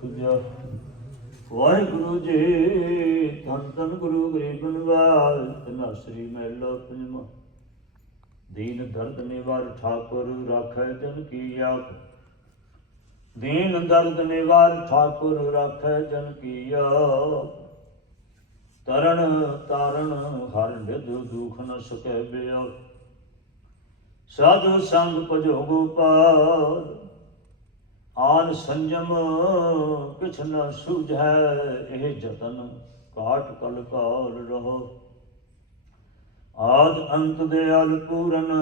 ਸੁਖ ਵਾਹਿਗੁਰੂ ਜੀ, ਧੰਨ ਧੰਨ ਗੁਰੂ ਗਰੀਬ ਨਿਵਾਜ ਤਨਾ ਸ੍ਰੀ ਮਹਿਲਾ ਪੰਜਵਾ ਦੀਨ ਦਰਦ ਨਿਵਾਰ ਠਾਕੁਰ ਰਾਖੈ ਜਨ ਕੀ ਆਪ। ਦੀਨ ਦਰਦ ਨਿਵਾਰ ਠਾਕੁਰ ਰਾਖੈ ਜਨ ਕੀ ਆਪ। ਤਰਨ ਤਾਰਨ ਹਰ ਨਿਧ ਦੁਖ ਨ ਸਕੈ ਬਿਆ ਸਾਧੂ ਸੰਗ ਭਜੋ ਗੋਪਾਲ ਆਨ ਸੰਜਮ ਕਿਛ ਨ ਸੂਝੈ ਇਹ ਜਤਨ ਕਾਟ ਕਲ ਕਾਲ ਰਹੋ। ਆਦ ਅੰਤ ਦਿਆਲ ਪੂਰਨ,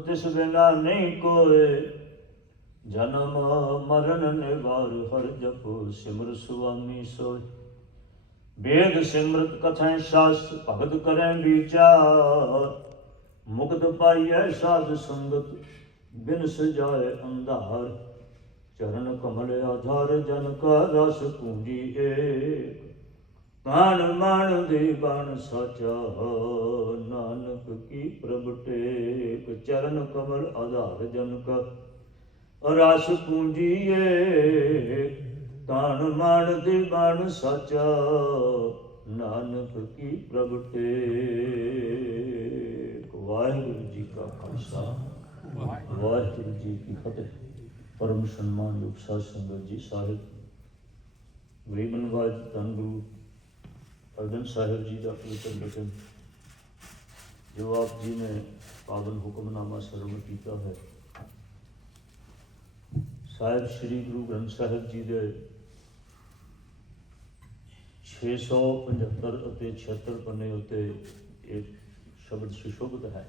ਤਿਸ ਬਿਨਾ ਨਹੀਂ ਕੋਏ। ਜਨਮ ਮਰਨ ਨਿਵਾਰ, ਹਰ ਜਪੋ ਸਿਮਰ ਸੁਆਮੀ ਸੋਇ ਵੇਦ ਸਿਮਰਤ ਕਥੈ ਸ਼ਾਸ, ਭਗਤ ਕਰੈ ਵਿਚਾਰ। ਮੁਕਤ ਪਾਈਐ ਸਾਧ ਸੰਗਤ ਬਿਨ ਸਜਾਏ ਅੰਧਾਰ। ਚਰਨ ਕਮਲ ਆਧਾਰ ਜਨ ਕਾ ਰਸ ਪੂੰਜੀ ਏਕ। ਤਾਨ ਮਨ ਦੇ ਬਣ ਸਚਾ ਨਾਨਕ ਕੀ ਪ੍ਰਭ ਟੇਕ। ਚਰਨ ਕਮਲ ਆਧਾਰ ਜਨ ਕਾ ਰਸ ਪੂੰਜੀ ਏਕ। ਤਾਨ ਮਨ ਦੇ ਬਣ ਸਚਾ ਨਾਨਕ ਕੀ ਪ੍ਰਭ ਟੇਕ। ਵਾਹਿਗੁਰੂ ਜੀ ਕਾ ਖਾਲਸਾ। ਵਾਹਿਗੁਰੂ ਜੀ ਕੀ ਫਤਿਹ। ਪਰਮ ਸਨਮਾਨਯੋਗ ਸਾਧ ਸੰਗਤ ਜੀ ਸਾਹਿਬ ਗਰੀਬ ਨਵਾਜ ਧੰਨ ਗੁਰੂ ਅਰਜਨ ਸਾਹਿਬ ਜੀ ਦਾ ਪਵਿੱਤਰ ਬਚਨ ਜੋ ਆਪ ਜੀ ਨੇ ਪਾਵਨ ਹੁਕਮਨਾਮਾ ਸਰਵਣ ਕੀਤਾ ਹੈ ਸਾਹਿਬ ਸ੍ਰੀ ਗੁਰੂ ਗ੍ਰੰਥ ਸਾਹਿਬ ਜੀ ਦੇ 675 ਅਤੇ 76 ਪੰਨੇ ਉੱਤੇ ਇੱਕ ਸ਼ਬਦ ਸੁਸ਼ੋਭਿਤ ਹੈ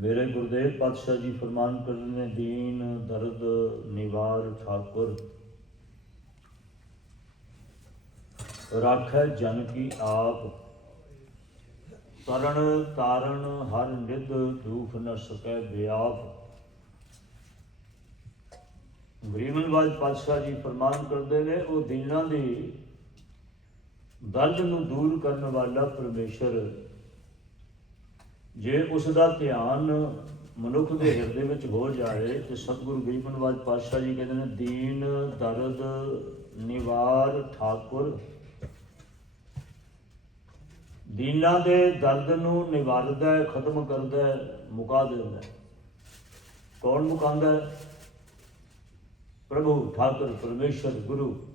ਮੇਰੇ ਗੁਰਦੇਵ ਪਾਤਸ਼ਾਹ ਜੀ ਫਰਮਾਨ ਕਰਦੇ ਨੇ ਦੀਨ ਦਰਦ ਨਿਵਾਰ ਠਾਕੁਰ। ਰਾਖੈ ਜਨ ਕੀ ਆਪ। ਤਰਨ ਤਾਰਨ ਹਰ ਨਿਧ ਦੁਖ ਨ ਸਕੈ ਬਿਆਪ। ਗਰੀਬਨਵਾਜ ਪਾਤਸ਼ਾਹ ਜੀ ਫਰਮਾਨ ਕਰਦੇ ਨੇ, ਉਹ ਦੀਨਾਂ ਦੀ ਦਰਦ ਨੂੰ ਦੂਰ ਕਰਨ ਵਾਲਾ ਪਰਮੇਸ਼ਰ ਜੇ ਉਸ ਦਾ ਧਿਆਨ ਮਨੁੱਖ ਦੇ ਹਿਰਦੇ ਵਿੱਚ ਹੋ ਜਾਏ ਤੇ ਸਤਿਗੁਰੂ ਗਰੀਬਨਵਾਜ ਪਾਤਸ਼ਾਹ ਜੀ ਕਹਿੰਦੇ ਨੇ, ਦੀਨ, ਦਰਦ, ਨਿਵਾਰ, ਠਾਕੁਰ। ਦੀਨਾਂ ਦੇ ਦਰਦ ਨੂੰ ਨਿਵਾਰਦਾ ਹੈ, ਖਤਮ ਕਰਦਾ ਹੈ, ਮੁਕਾ ਦਿੰਦਾ ਹੈ। ਕੌਣ ਮੁਕਾਉਂਦਾ ਹੈ? ਪ੍ਰਭੂ, ਠਾਕੁਰ, ਪਰਮੇਸ਼ਰ, ਗੁਰੂ।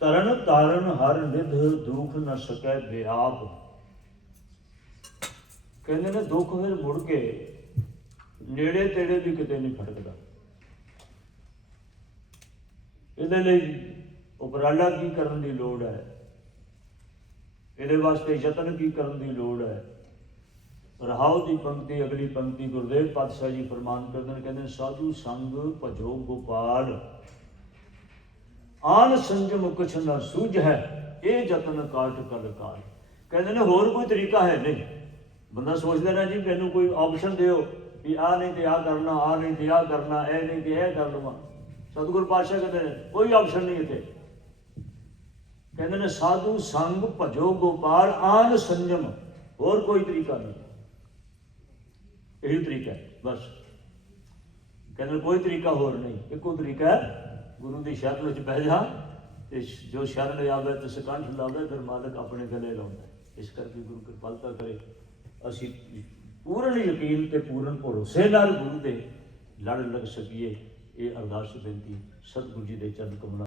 ਤਰਨ ਤਾਰਨ ਹਰ ਨਿਧ ਦੁਖ ਨਾ ਸਕੈ ਬਿਆਪ ਕਹਿੰਦੇ ਨੇ ਦੁੱਖ ਫਿਰ ਮੁੜ ਕੇ ਨੇੜੇ ਤੇੜੇ ਵੀ ਕਿਤੇ ਨਹੀਂ ਫੜਕਦਾ ਇਹਦੇ ਲਈ ਉਪਰਾਲਾ ਕੀ ਕਰਨ ਦੀ ਲੋੜ ਹੈ? ਇਹਦੇ ਵਾਸਤੇ ਯਤਨ ਕੀ ਕਰਨ ਦੀ ਲੋੜ ਹੈ? ਰਹਾਉ ਦੀ ਪੰਕਤੀ, ਅਗਲੀ ਪੰਕਤੀ ਗੁਰਦੇਵ ਪਾਤਸ਼ਾਹ ਜੀ ਫਰਮਾਨ ਕਰਦੇ ਨੇ, ਕਹਿੰਦੇ ਸਾਧੂ ਸੰਗ ਭਜੋ ਗੋਪਾਲ। ਆਨ ਸੰਜਮ ਕੁਛ ਨਾ ਸੂਝ ਹੈ, ਇਹ ਯਤਨ ਕਾਟ ਕਲ ਕਾਲ ਕਹਿੰਦੇ ਨੇ, ਹੋਰ ਕੋਈ ਤਰੀਕਾ ਹੈ? ਨਹੀਂ। ਬੰਦਾ ਸੋਚਦਾ ਨਾ ਜੀ, ਮੈਨੂੰ ਕੋਈ ਆਪਸ਼ਨ ਦਿਓ ਵੀ ਆ ਨਹੀਂ ਤੇ ਆ ਕਰਨਾ ਆ ਨਹੀਂ ਤੇ ਆ ਕਰਨਾ, ਇਹ ਨਹੀਂ ਤੇ ਇਹ ਕਰ ਲਵਾਂ। ਸਤਿਗੁਰ ਪਾਤਸ਼ਾਹ ਕਹਿੰਦੇ ਨੇ, ਕੋਈ ਆਪਸ਼ਨ ਨਹੀਂ ਇੱਥੇ। ਕਹਿੰਦੇ ਨੇ, ਸਾਧੂ ਸੰਗ ਭਜੋ ਗੋਪਾਲ, ਆਨ ਸੰਜਮ। ਹੋਰ ਕੋਈ ਤਰੀਕਾ ਨਹੀਂ। ਇਹੀ ਤਰੀਕਾ ਹੈ, ਬਸ। ਕਹਿੰਦੇ ਨੇ, ਕੋਈ ਤਰੀਕਾ ਹੋਰ ਨਹੀਂ, ਇੱਕੋ ਤਰੀਕਾ ਹੈ। ਗੁਰੂ ਦੀ ਸ਼ਰਨ ਵਿੱਚ ਬਹਿ ਜਾ ਤੇ ਜੋ ਸ਼ਰਨ ਆਵੇ ਤੇ ਸਕੰਠ ਲਾਵੇ ਫਿਰ ਮਾਲਕ ਆਪਣੇ ਗਲੇ ਲਾਉਂਦਾ ਇਸ ਕਰਕੇ ਗੁਰੂ ਕਿਰਪਾਲਤਾ ਕਰੇ। ਅਸੀਂ ਪੂਰਨ ਯਕੀਨ ਤੇ ਪੂਰਨ ਭਰੋਸੇ ਨਾਲ ਗੁਰੂ ਦੇ ਲੜ ਲੱਗ ਸਕੀਏ। ਇਹ ਅਰਦਾਸ ਬੇਨਤੀ ਸਤਿਗੁਰੂ ਜੀ ਦੇ ਚਰਨ ਕਮਲਾਂ